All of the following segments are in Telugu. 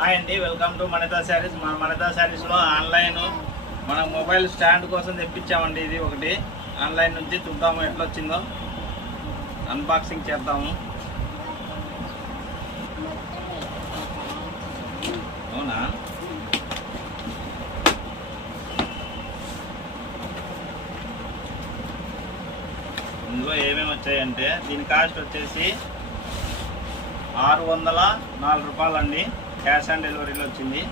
హాయ్ అండి, వెల్కమ్ టు మణితా శారీస్. మన మణితా శారీస్లో ఆన్లైన్ మనం మొబైల్ స్టాండ్ కోసం తెప్పించామండి. ఇది ఒకటి ఆన్లైన్ నుంచి చూద్దాము ఎట్లా వచ్చిందో, అన్బాక్సింగ్ చేద్దాము. అవునా, ఇందులో ఏమేమి వచ్చాయంటే దీని కాస్ట్ వచ్చేసి 604 రూపాయలండి. క్యాష్ ఆన్ డెలివరీలో వచ్చింది.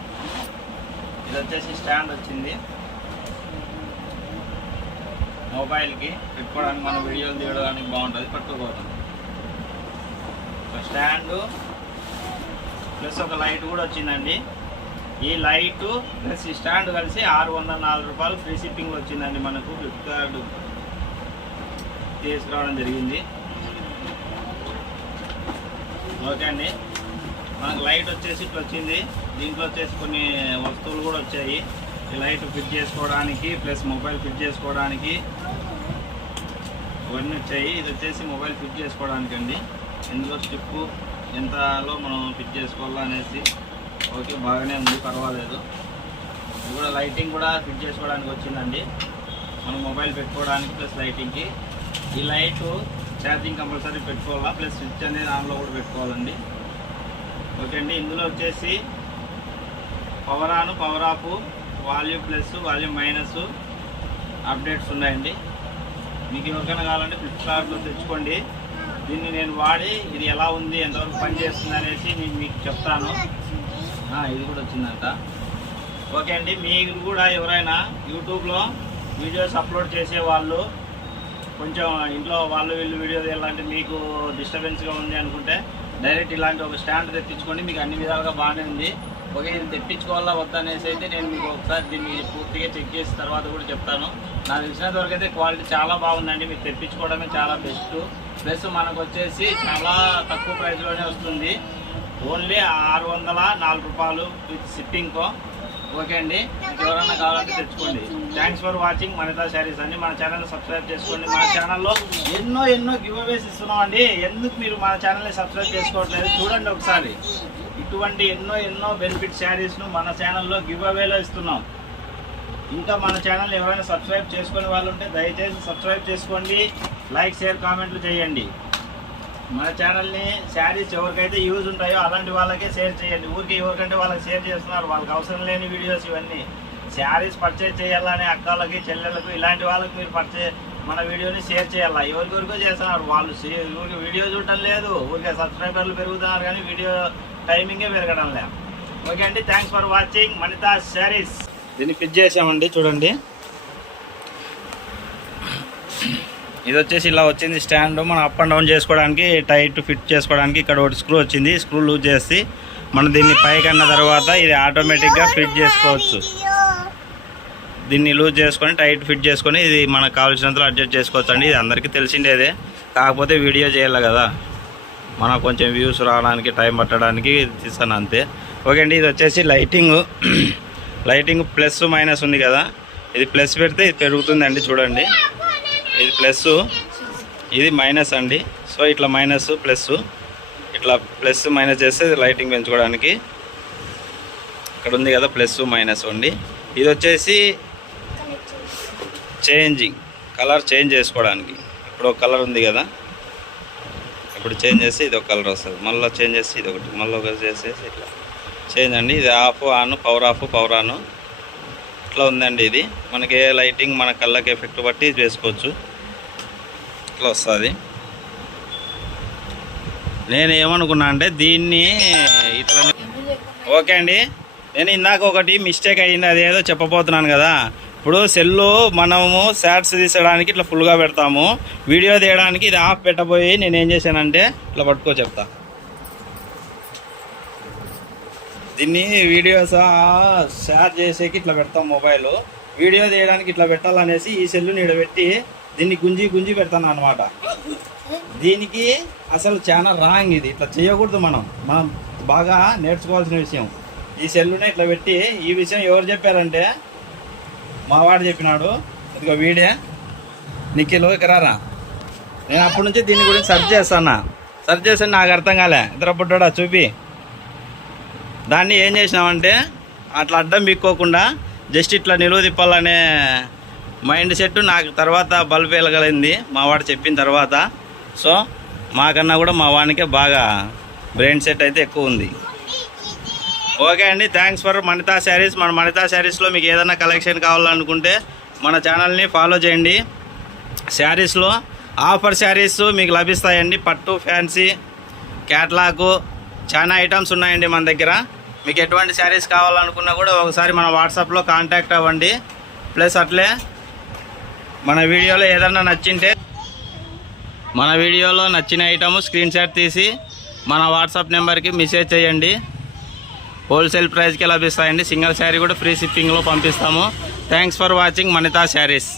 ఇది వచ్చేసి స్టాండ్ వచ్చింది, మొబైల్కి పెట్టుకోవడానికి, మనం వీడియోలు తీయడానికి బాగుంటుంది, పట్టుకోబోతుంది. ఒక స్టాండు ప్లస్ ఒక లైట్ కూడా వచ్చిందండి. ఈ లైటు ప్లస్ ఈ స్టాండ్ కలిసి 604 రూపాయలు ఫ్రీ షిప్పింగ్లో వచ్చిందండి. మనకు ఫ్లిప్కార్ట్ తీసుకురావడం జరిగింది. ఓకే అండి, మనకు లైట్ వచ్చేసి ఇట్లా వచ్చింది. దీంట్లో వచ్చేసి కొన్ని వస్తువులు కూడా వచ్చాయి. ఈ లైట్ ఫిట్ చేసుకోవడానికి ప్లస్ మొబైల్ ఫిట్ చేసుకోవడానికి ఇవన్నీ వచ్చాయి. ఇది వచ్చేసి మొబైల్ ఫిట్ చేసుకోవడానికి అండి. ఇందులో స్టిప్పు ఎంతలో మనం ఫిట్ చేసుకోవాలా అనేసి. ఓకే, బాగానే ఉంది, పర్వాలేదు. ఇది కూడా లైటింగ్ కూడా ఫిట్ చేసుకోవడానికి వచ్చిందండి, మనం మొబైల్ పెట్టుకోవడానికి ప్లస్ లైటింగ్కి. ఈ లైటు ఛార్జింగ్ కంపల్సరీ పెట్టుకోవాలా, ప్లస్ స్విచ్ అనేది ఆన్లో కూడా పెట్టుకోవాలండి. ఓకే అండి, ఇందులో వచ్చేసి power on, power of, volume plus, volume minus updates ఉన్నాయండి. మీకు ఎవరికైనా కావాలంటే ఫ్లిప్కార్ట్లో తెచ్చుకోండి. దీన్ని నేను వాడి ఇది ఎలా ఉంది, ఎంతవరకు పనిచేస్తుంది అనేసి నేను మీకు చెప్తాను. ఇది కూడా వచ్చిందంట. ఓకే అండి, మీరు కూడా ఎవరైనా యూట్యూబ్లో వీడియోస్ అప్లోడ్ చేసే వాళ్ళు, కొంచెం ఇంట్లో వాళ్ళు వీళ్ళు వీడియో తీయాలంటే మీకు డిస్టర్బెన్స్గా ఉంది అనుకుంటే డైరెక్ట్ ఇలాంటి ఒక స్టాండ్ తెప్పించుకోండి. మీకు అన్ని విధాలుగా బాగానే ఉంది. ఓకే, ఇది తెప్పించుకోవాలా వద్దా అనేసి అయితే నేను మీకు ఒకసారి దీన్ని పూర్తిగా చెక్ చేసిన తర్వాత కూడా చెప్తాను. నాకు తెలిసినంత వరకు అయితే క్వాలిటీ చాలా బాగుందండి. మీకు తెప్పించుకోవడమే చాలా బెస్ట్. ప్లస్ మనకు వచ్చేసి చాలా తక్కువ ప్రైస్లోనే వస్తుంది. ఓన్లీ 604 రూపాయలు విత్ షిప్పింగ్తో. ఓకే అండి, మీకు ఎవరైనా కావాలంటే తెచ్చుకోండి. థ్యాంక్స్ ఫర్ వాచింగ్ మణితా శారీస్ అండి. మన ఛానల్ సబ్స్క్రైబ్ చేసుకోండి. మన ఛానల్లో ఎన్నో గివ్ అవేస్ ఇస్తున్నామండి. ఎందుకు మీరు మన ఛానల్ని సబ్స్క్రైబ్ చేసుకోవట్లేదు చూడండి ఒకసారి. ఇటువంటి ఎన్నో బెనిఫిట్ శారీస్ను మన ఛానల్లో గివ్ అవేలో ఇస్తున్నాం. ఇంకా మన ఛానల్ ఎవరైనా సబ్స్క్రైబ్ చేసుకునే వాళ్ళు ఉంటే దయచేసి సబ్స్క్రైబ్ చేసుకోండి. లైక్, షేర్, కామెంట్లు చేయండి. మన ఛానల్ని శారీస్ ఎవరికైతే యూజ్ ఉంటాయో అలాంటి వాళ్ళకే షేర్ చేయండి. ఊరికి ఎవరికంటే వాళ్ళకి షేర్ చేస్తున్నారు, వాళ్ళకి అవసరం లేని వీడియోస్ ఇవన్నీ. శారీస్ పర్చేజ్ చేయాలని అక్కలకి, చెల్లెళ్ళకు, ఇలాంటి వాళ్ళకి మీరు మన వీడియోని షేర్ చేయాలా. ఎవరికొరికో చేస్తున్నారు వాళ్ళు. ఊరికి వీడియో చూడటం లేదు, ఊరికే సబ్స్క్రైబర్లు పెరుగుతున్నారు కానీ వీడియో టైమింగే పెరగడం లేదు. ఓకే అండి, థ్యాంక్స్ ఫర్ వాచింగ్ మణితా శారీస్. దీన్ని ఫిట్ చేసామండి, చూడండి. ఇది వచ్చేసి ఇలా వచ్చింది స్టాండ్. మనం అప్ అండ్ డౌన్ చేసుకోవడానికి, టైట్ ఫిట్ చేసుకోవడానికి ఇక్కడ ఒకటి స్క్రూ వచ్చింది. స్క్రూ లూజ్ చేసి మనం దీన్ని పైకి అన్న తర్వాత ఇది ఆటోమేటిక్గా ఫిట్ చేసుకోవచ్చు. దీన్ని లూజ్ చేసుకొని టైట్ ఫిట్ చేసుకొని ఇది మనకు కావాల్సినంతలో అడ్జస్ట్ చేసుకోవచ్చు అండి. ఇది అందరికీ తెలిసిండేదే, కాకపోతే వీడియో చేయాలి కదా, మనకు కొంచెం వ్యూస్ రావడానికి టైం పట్టడానికి తీసాను అంతే. ఓకే అండి, ఇది వచ్చేసి లైటింగ్ ప్లస్ మైనస్ ఉంది కదా, ఇది ప్లస్ పెడితే ఇది పెరుగుతుందండి. చూడండి, ఇది ప్లస్, ఇది మైనస్ అండి. సో ఇట్లా మైనస్ ప్లస్, ఇట్లా ప్లస్ మైనస్ చేస్తే లైటింగ్ పెంచుకోవడానికి ఇక్కడ ఉంది కదా ప్లస్ మైనస్ అండి. ఇది వచ్చేసి కలర్ చేంజ్ చేసుకోవడానికి. ఇప్పుడు ఒక కలర్ ఉంది కదా, ఇప్పుడు చేంజ్ చేసి ఇది ఒక కలర్ వస్తుంది, మళ్ళీ చేంజ్ చేసి ఇది ఒకటి, మళ్ళీ ఒకటి చేసేసి ఇట్లా చేంజ్ అండి. ఇది of on, power of, power on ఇట్లా ఉందండి. ఇది మనకి ఏ లైటింగ్ మన కళ్ళకి ఎఫెక్ట్ బట్టి వేసుకోవచ్చు, ఇట్లా వస్తుంది. నేను ఏమనుకున్నా అంటే దీన్ని ఇట్లా. ఓకే అండి, నేను ఇందాక ఒకటి మిస్టేక్ అయ్యింది, అదేదో చెప్పబోతున్నాను కదా. ఇప్పుడు సెల్లు మనము షార్ట్స్ తీసడానికి ఇట్లా ఫుల్గా పెడతాము, వీడియో తీయడానికి ఇది ఆఫ్ పెట్టబోయి నేను ఏం చేశానంటే ఇట్లా పట్టుకో చెప్తా. దీన్ని వీడియోస్ షేర్ చేసేకి ఇట్లా పెడతాం. మొబైల్ వీడియో తీయడానికి ఇట్లా పెట్టాలనేసి ఈ సెల్లుని ఇక్కడ పెట్టి దీన్ని గుంజి పెడతాను అనమాట. దీనికి అసలు చాలా రాంగ్, ఇది ఇట్లా చేయకూడదు. మనం బాగా నేర్చుకోవాల్సిన విషయం. ఈ సెల్లుని ఇట్లా పెట్టి, ఈ విషయం ఎవరు చెప్పారంటే మా వాడు చెప్పినాడు. ఇదిగో వీడియో నిఖిల్ ఇక్కడ రా. నేను అప్పటి నుంచి దీని గురించి సెర్చ్ చేస్తాను నాకు అర్థం కాలే. ఇద్దరు పుట్టాడా చూపి దాన్ని ఏం చేసినామంటే అట్లా అడ్డం బిక్కోకుండా జస్ట్ ఇట్లా నిలువ తిప్పాలనే మైండ్ సెట్ నాకు తర్వాత బల్బ్ వెలగలింది మా వాడు చెప్పిన తర్వాత. సో మాకన్నా కూడా మా వానికే బాగా బ్రెయిన్ సెట్ అయితే ఎక్కువ ఉంది. ఓకే అండి, థ్యాంక్స్ ఫర్ మణితా శారీస్. మన మణితా శారీస్లో మీకు ఏదైనా కలెక్షన్ కావాలనుకుంటే మన ఛానల్ని ఫాలో చేయండి. శారీస్లో ఆఫర్ శారీస్ మీకు లభిస్తాయండి. పట్టు, ఫ్యాన్సీ, క్యాట్లాగు చాలా ఐటమ్స్ ఉన్నాయండి మన దగ్గర. మీకు ఎటువంటి శారీస్ కావాలనుకున్నా కూడా ఒకసారి మన వాట్సాప్లో కాంటాక్ట్ అవ్వండి. ప్లస్ అట్లే మన వీడియోలో ఏదన్నా నచ్చింటే మన వీడియోలో నచ్చిన ఐటమ్ స్క్రీన్ షాట్ తీసి మన వాట్సాప్ నెంబర్కి మెసేజ్ చేయండి. హోల్సేల్ ప్రైస్కి లభిస్తాయండి. సింగిల్ శారీ కూడా ఫ్రీ షిప్పింగ్లో పంపిస్తాము. Thanks for watching మణితా saris.